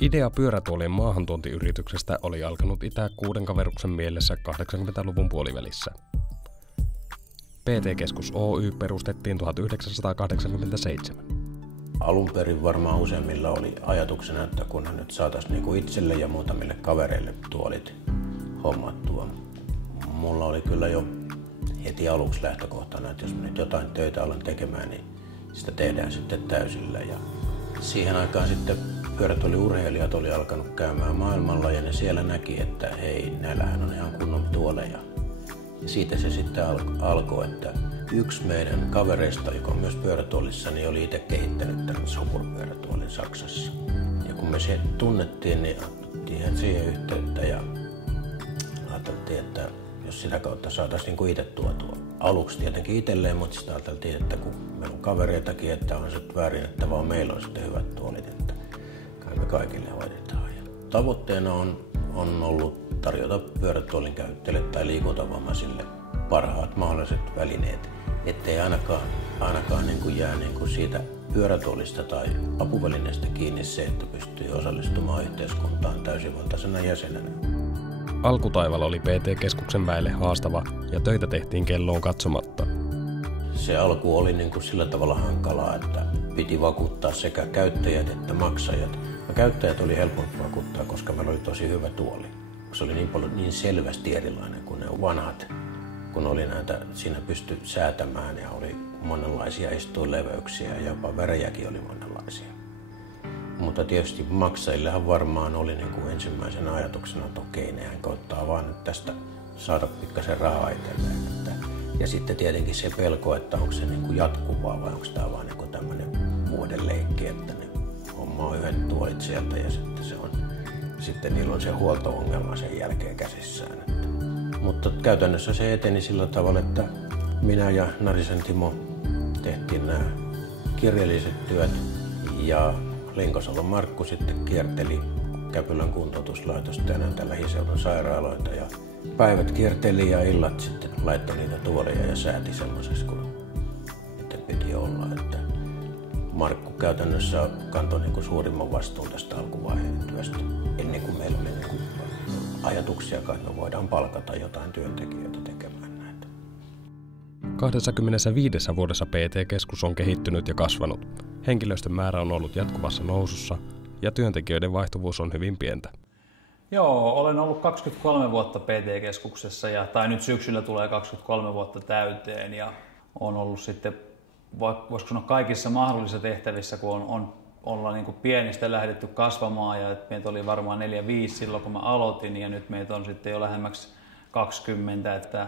Idea pyörätuolien maahantuontiyrityksestä oli alkanut itää 6 kaveruksen mielessä 80-luvun puolivälissä. PT-keskus Oy perustettiin 1987. Alun perin varmaan useimmilla oli ajatuksena, että kunhan nyt saataisiin niinku itselle ja muutamille kavereille tuolit hommattua. Mulla oli kyllä jo heti aluksi lähtökohtana, että jos mä nyt jotain töitä alan tekemään, niin sitä tehdään sitten täysillä. Ja siihen aikaan sitten pyörätuoliurheilijat oli alkanut käymään maailmalla ja ne siellä näki, että hei, näillähän on ihan kunnon tuoleja. Ja siitä se sitten alkoi, että yksi meidän kavereista, joka on myös pyörätuolissa, niin oli itse kehittänyt tämän sopurpyörätuolin Saksassa. Ja kun me se tunnettiin, niin otettiin siihen yhteyttä ja ajateltiin, että jos sitä kautta saataisiin niin itse tuotua. Aluksi tietenkin itselleen, mutta sitten ajateltiin, että kun meillä on kavereitakin, että on se väärin, että vaan meillä on sitten hyvät tuolit, että kai me kaikille hoidetaan. Ja tavoitteena on ollut tarjota pyörätuolin käyttäjille tai liikuntavammaisille parhaat mahdolliset välineet, ettei ainakaan niin kuin jää niin kuin siitä pyörätuolista tai apuvälineestä kiinni se, että pystyy osallistumaan yhteiskuntaan täysivaltaisena jäsenenä. Alkutaival oli PT-keskuksen väelle haastava ja töitä tehtiin kelloon katsomatta. Se alku oli niin kuin sillä tavalla hankalaa, että piti vakuuttaa sekä käyttäjät että maksajat. No, käyttäjät oli helpompi vakuuttaa, koska meillä oli tosi hyvä tuoli. Se oli niin selvästi erilainen kuin ne vanhat, kun oli näitä, siinä pystyi säätämään ja oli monenlaisia istuinleveyksiä ja jopa värejäkin oli monenlaisia. Mutta tietysti maksajillehan varmaan oli niin kuin ensimmäisenä ajatuksena, että okei, nehän koittaa vaan nyt tästä saada pikkasen rahaa itselleen. Ja sitten tietenkin se pelko, että onko se niin kuin jatkuvaa vai onko tämä vaan niin tämmöinen vuoden leikki, että ne hommaa yhden tuolit sieltä ja sitten niillä on se huolto-ongelma sen jälkeen käsissään. Mutta käytännössä se eteni sillä tavalla, että minä ja Narisen Timo tehtiin nämä kirjalliset työt ja Linkosalon Markku sitten kierteli Käpylän kuntoutuslaitosta ja näitä lähiseudun sairaaloita ja päivät kierteli ja illat sitten laittoi niitä tuoleja ja sääti semmoisessa kuin niiden piti olla. Että Markku käytännössä kantoi niin kuin suurimman vastuun tästä alkuvaiheen työstä ennen kuin meillä oli niin kuin ajatuksiakaan, että me voidaan palkata jotain työntekijöitä tekemään näitä. 25 vuodessa PT-keskus on kehittynyt ja kasvanut. Henkilöstön määrä on ollut jatkuvassa nousussa ja työntekijöiden vaihtuvuus on hyvin pientä. Joo, olen ollut 23 vuotta PT-keskuksessa tai nyt syksyllä tulee 23 vuotta täyteen ja on ollut sitten, voisiko sanoa, kaikissa mahdollisissa tehtävissä, kun ollaan niin kuin pienistä lähdetty kasvamaan ja meitä oli varmaan 4-5 silloin kun mä aloitin ja nyt meitä on sitten jo lähemmäksi 20, että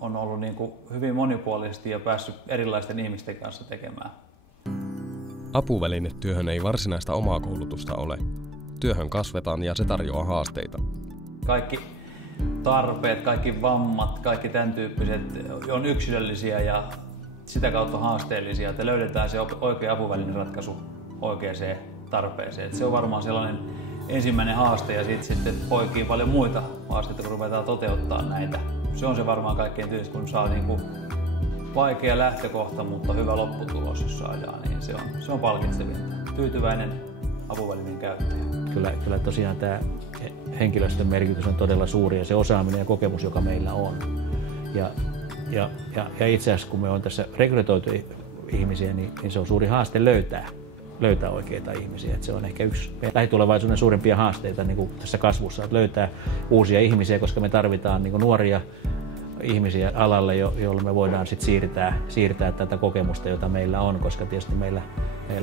on ollut niin kuin hyvin monipuolisesti ja päässyt erilaisten ihmisten kanssa tekemään. Apuvälinetyöhön ei varsinaista omaa koulutusta ole. Työhön kasvetaan ja se tarjoaa haasteita. Kaikki tarpeet, kaikki vammat, kaikki tämän tyyppiset on yksilöllisiä ja sitä kautta haasteellisia, että löydetään se oikea apuvälineratkaisu oikeaan tarpeeseen. Että se on varmaan sellainen ensimmäinen haaste ja sitten poikii paljon muita haasteita, kun ruvetaan toteuttaa näitä. Se on se varmaan kaikkein tyylissä, kun saa niinku vaikea lähtökohta, mutta hyvä lopputulos, jos saadaan, niin se on palkitsevinta. Tyytyväinen apuvälineen käyttäjä. Kyllä tosiaan tämä henkilöstön merkitys on todella suuri ja se osaaminen ja kokemus, joka meillä on. Ja itse asiassa kun me on tässä rekrytoitu ihmisiä, niin se on suuri haaste löytää oikeita ihmisiä. Että se on ehkä yksi lähitulevaisuuden suurimpia haasteita niin kuin tässä kasvussa, että löytää uusia ihmisiä, koska me tarvitaan niin kuin nuoria ihmisiä alalle, joilla me voidaan sit siirtää tätä kokemusta, jota meillä on, koska tietysti meillä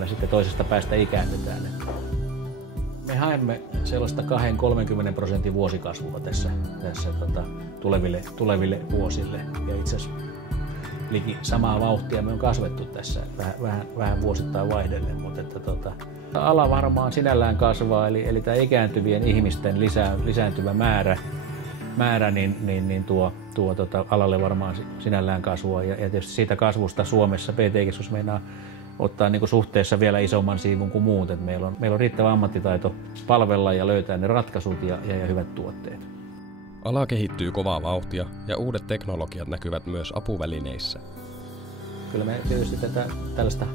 sitten toisesta päästä ikäännytään. Me haemme sellaista 20-30% vuosikasvua tässä tuleville vuosille ja itse asiassa liki samaa vauhtia me on kasvettu tässä vähän vuosittain vaihdellen, mutta ala varmaan sinällään kasvaa, eli tämä ikääntyvien ihmisten lisääntyvä määrä niin tuo alalle varmaan sinällään kasvua ja tietysti siitä kasvusta Suomessa PT-keskus meinaa ottaa niin kuin suhteessa vielä isomman siivun kuin muut. Et meillä on riittävä ammattitaito palvella ja löytää ne ratkaisut ja hyvät tuotteet. Ala kehittyy kovaa vauhtia ja uudet teknologiat näkyvät myös apuvälineissä. Kyllä me tietysti tällaista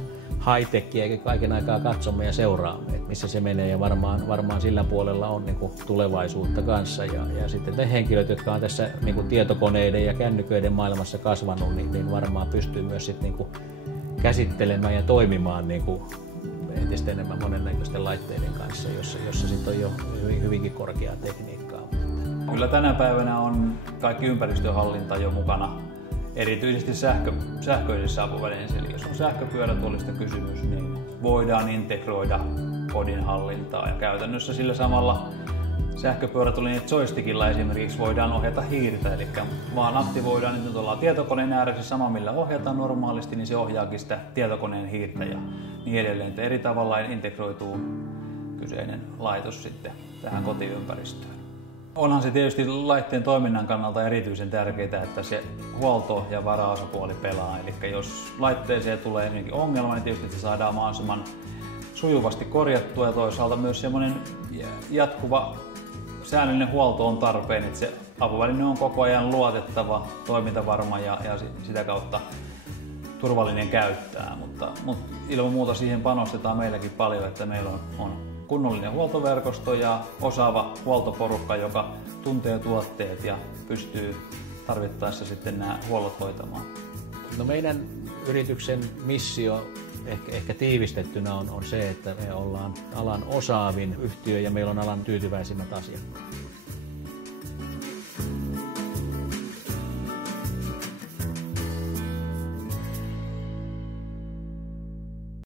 high-techia, eikä kaiken aikaa katsomme ja seuraamme, että missä se menee, ja varmaan sillä puolella on niin kuin tulevaisuutta kanssa. Ja sitten ne henkilöt, jotka on tässä niin kuin tietokoneiden ja kännyköiden maailmassa kasvanut, niin varmaan pystyy myös sit niin kuin käsittelemään ja toimimaan niin kuin entistä enemmän monennäköisten laitteiden kanssa, jossa sitten on jo hyvinkin korkeaa tekniikkaa. Kyllä tänä päivänä on kaikki ympäristöhallinta jo mukana, erityisesti sähköisissä apuvälineissä. Eli jos on sähköpyörätuolista kysymys, niin voidaan integroida kodin hallintaa. Ja käytännössä sillä samalla sähköpyörätuolin joystickilla esimerkiksi voidaan ohjata hiirtä, eli vaan aktivoidaan, että nyt ollaan tietokoneen ääressä sama millä ohjataan normaalisti, niin se ohjaakin sitä tietokoneen hiirtä ja niin edelleen. Että eri tavalla integroituu kyseinen laitos sitten tähän kotiympäristöön. Onhan se tietysti laitteen toiminnan kannalta erityisen tärkeää, että se huolto- ja varaosapuoli pelaa. Eli jos laitteeseen tulee jotenkin ongelma, niin tietysti se saadaan mahdollisimman sujuvasti korjattua, ja toisaalta myös semmoinen jatkuva säännöllinen huolto on tarpeen, että se apuväline on koko ajan luotettava, toimintavarma ja sitä kautta turvallinen käyttää. Mutta ilman muuta siihen panostetaan meilläkin paljon, että meillä on kunnollinen huoltoverkosto ja osaava huoltoporukka, joka tuntee tuotteet ja pystyy tarvittaessa sitten nämä huollot hoitamaan. No meidän yrityksen missio ehkä tiivistettynä on se, että me ollaan alan osaavin yhtiö ja meillä on alan tyytyväisimmät asiakkaat.